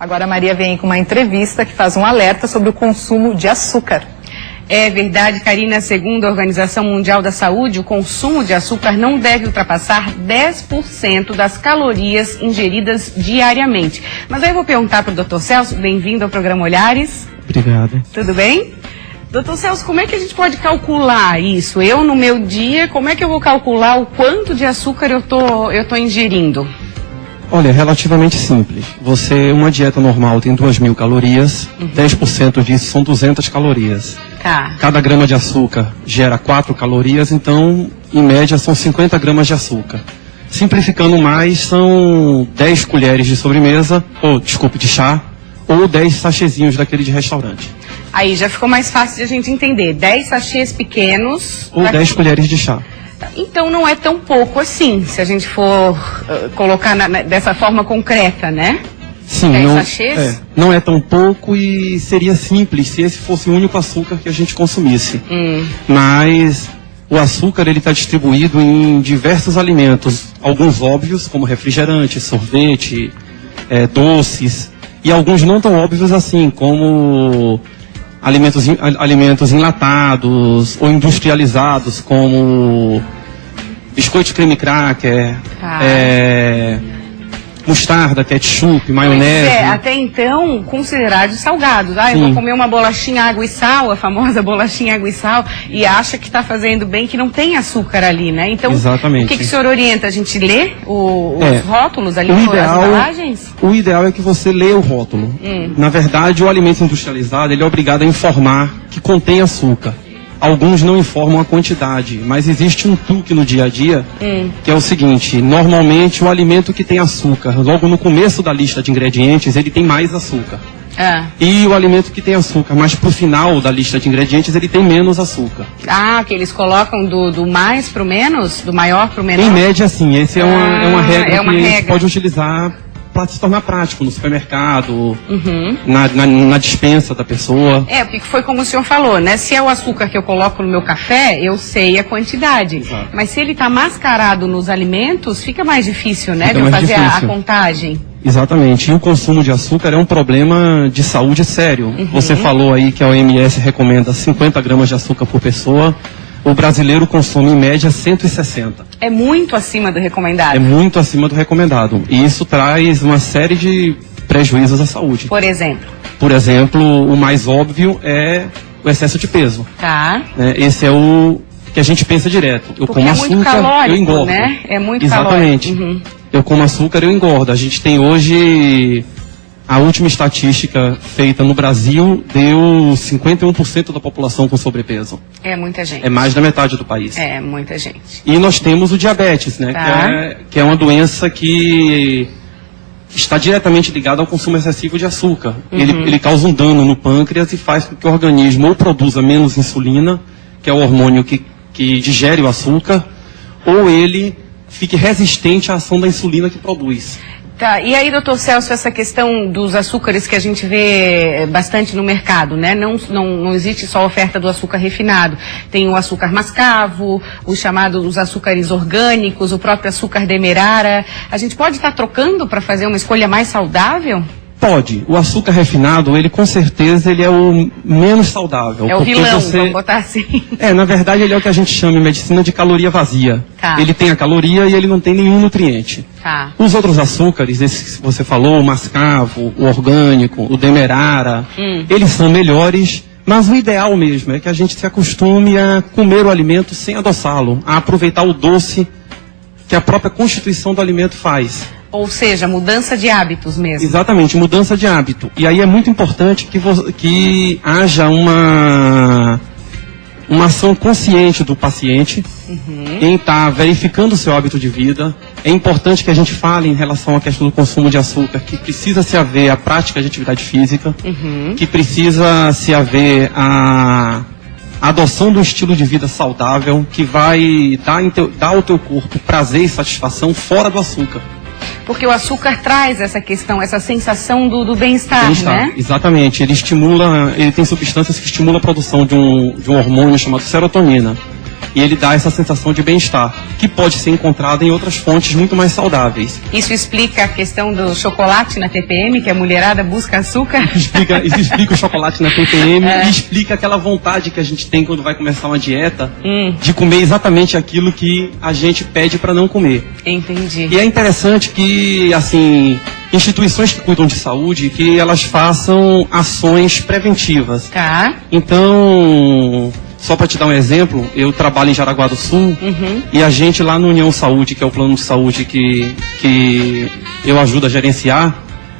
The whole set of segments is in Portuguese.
Agora a Maria vem com uma entrevista que faz um alerta sobre o consumo de açúcar. É verdade, Karina, segundo a Organização Mundial da Saúde, o consumo de açúcar não deve ultrapassar 10% das calorias ingeridas diariamente. Mas aí eu vou perguntar para o Dr. Celso, bem-vindo ao programa Olhares. Obrigado. Tudo bem? Dr. Celso, como é que a gente pode calcular isso? Eu, no meu dia, como é que eu vou calcular o quanto de açúcar eu tô ingerindo? Olha, é relativamente simples. Uma dieta normal tem 2.000 calorias, 10% disso são 200 calorias. Tá. Cada grama de açúcar gera 4 calorias, então, em média, são 50 gramas de açúcar. Simplificando mais, são 10 colheres de sobremesa, de chá, ou 10 sachêzinhos daquele de restaurante. Aí já ficou mais fácil de a gente entender. 10 sachês pequenos... Ou 10 colheres de chá. Então não é tão pouco assim, se a gente for colocar dessa forma concreta, né? Sim, 10 sachês? Não é tão pouco e seria simples se esse fosse o único açúcar que a gente consumisse. Mas o açúcar ele está distribuído em diversos alimentos, alguns óbvios, como refrigerante, sorvete, doces, e alguns não tão óbvios assim, como alimentos enlatados ou industrializados, como biscoito creme cracker, mostarda, ketchup, maionese. Até então considerados salgados. Eu vou comer uma bolachinha água e sal, a famosa bolachinha água e sal, e acha que está fazendo bem, que não tem açúcar ali, né? Então, exatamente. O que o senhor orienta? A gente lê os rótulos ali, as embalagens? O ideal é que você leia o rótulo. Na verdade, o alimento industrializado, ele é obrigado a informar que contém açúcar. Alguns não informam a quantidade, mas existe um truque no dia a dia, que é o seguinte: normalmente o alimento que tem açúcar, logo no começo da lista de ingredientes, ele tem mais açúcar. E o alimento que tem açúcar, mas pro final da lista de ingredientes, ele tem menos açúcar. Que eles colocam do mais pro menos? Do maior pro menor? Em média, sim. Essa é uma regra que a gente pode utilizar para se tornar prático no supermercado, na dispensa da pessoa. Porque foi como o senhor falou, né? Se é o açúcar que eu coloco no meu café, eu sei a quantidade. Exato. Mas se ele está mascarado nos alimentos, fica mais difícil, né? De eu fazer a contagem. Exatamente. E o consumo de açúcar é um problema de saúde sério. Você falou aí que a OMS recomenda 50 gramas de açúcar por pessoa. O brasileiro consome em média 160. É muito acima do recomendado. É muito acima do recomendado. E isso traz uma série de prejuízos à saúde. Por exemplo? Por exemplo, o mais óbvio é o excesso de peso. Tá. Esse é o que a gente pensa direto. Eu como açúcar, muito calórico, eu engordo. Né? É muito exatamente. Calórico. Eu como açúcar, eu engordo. A gente tem hoje... A última estatística feita no Brasil deu 51% da população com sobrepeso. É muita gente. É mais da metade do país. É muita gente. E nós temos o diabetes, né? Tá. Que é uma doença que está diretamente ligada ao consumo excessivo de açúcar. Ele causa um dano no pâncreas e faz com que o organismo ou produza menos insulina, que é o hormônio que digere o açúcar, ou ele fique resistente à ação da insulina que produz. Tá, e aí, doutor Celso, essa questão dos açúcares que a gente vê bastante no mercado, né? Não existe só a oferta do açúcar refinado. Tem o açúcar mascavo, os chamados açúcares orgânicos, o próprio açúcar demerara. A gente pode estar trocando para fazer uma escolha mais saudável? Pode. O açúcar refinado, ele com certeza ele é o menos saudável. É o vilão, vamos botar assim. Na verdade ele é o que a gente chama em medicina de caloria vazia. Tá. Ele tem a caloria e ele não tem nenhum nutriente. Tá. Os outros açúcares, esses que você falou, o mascavo, o orgânico, o demerara, eles são melhores, mas o ideal mesmo é que a gente se acostume a comer o alimento sem adoçá-lo, a aproveitar o doce que a própria constituição do alimento faz. Ou seja, mudança de hábitos mesmo. Exatamente, mudança de hábito. E aí é muito importante que haja uma ação consciente do paciente, quem está verificando o seu hábito de vida. É importante que a gente fale em relação à questão do consumo de açúcar, que precisa se haver a prática de atividade física, que precisa se haver a adoção de um estilo de vida saudável, que vai dar ao teu corpo prazer e satisfação fora do açúcar. Porque o açúcar traz essa questão, essa sensação do bem-estar, né? Exatamente. Ele tem substâncias que estimulam a produção de um hormônio chamado serotonina. E ele dá essa sensação de bem-estar, que pode ser encontrada em outras fontes muito mais saudáveis. Isso explica a questão do chocolate na TPM, que a mulherada busca açúcar? Isso explica o chocolate na TPM e explica aquela vontade que a gente tem quando vai começar uma dieta de comer exatamente aquilo que a gente pede para não comer. Entendi. E é interessante que, assim, instituições que cuidam de saúde, que elas façam ações preventivas. Tá. Então, só para te dar um exemplo, eu trabalho em Jaraguá do Sul e a gente lá no União Saúde, que é o plano de saúde que eu ajudo a gerenciar,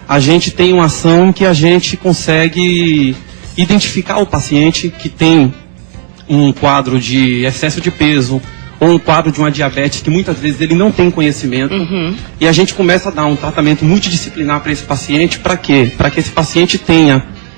a gente tem uma ação que a gente consegue identificar o paciente que tem um quadro de excesso de peso ou um quadro de uma diabetes que muitas vezes ele não tem conhecimento e a gente começa a dar um tratamento multidisciplinar para esse paciente. Para quê? Para que esse paciente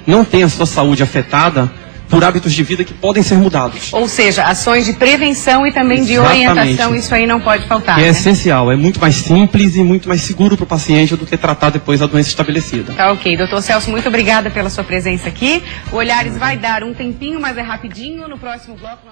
não tenha a sua saúde afetada por hábitos de vida que podem ser mudados. Ou seja, ações de prevenção e também de orientação, isso aí não pode faltar. É né? essencial, é muito mais simples e muito mais seguro para o paciente do que tratar depois a doença estabelecida. Tá ok. Doutor Celso, muito obrigada pela sua presença aqui. O Olhares vai dar um tempinho, mas é rapidinho. No próximo bloco nós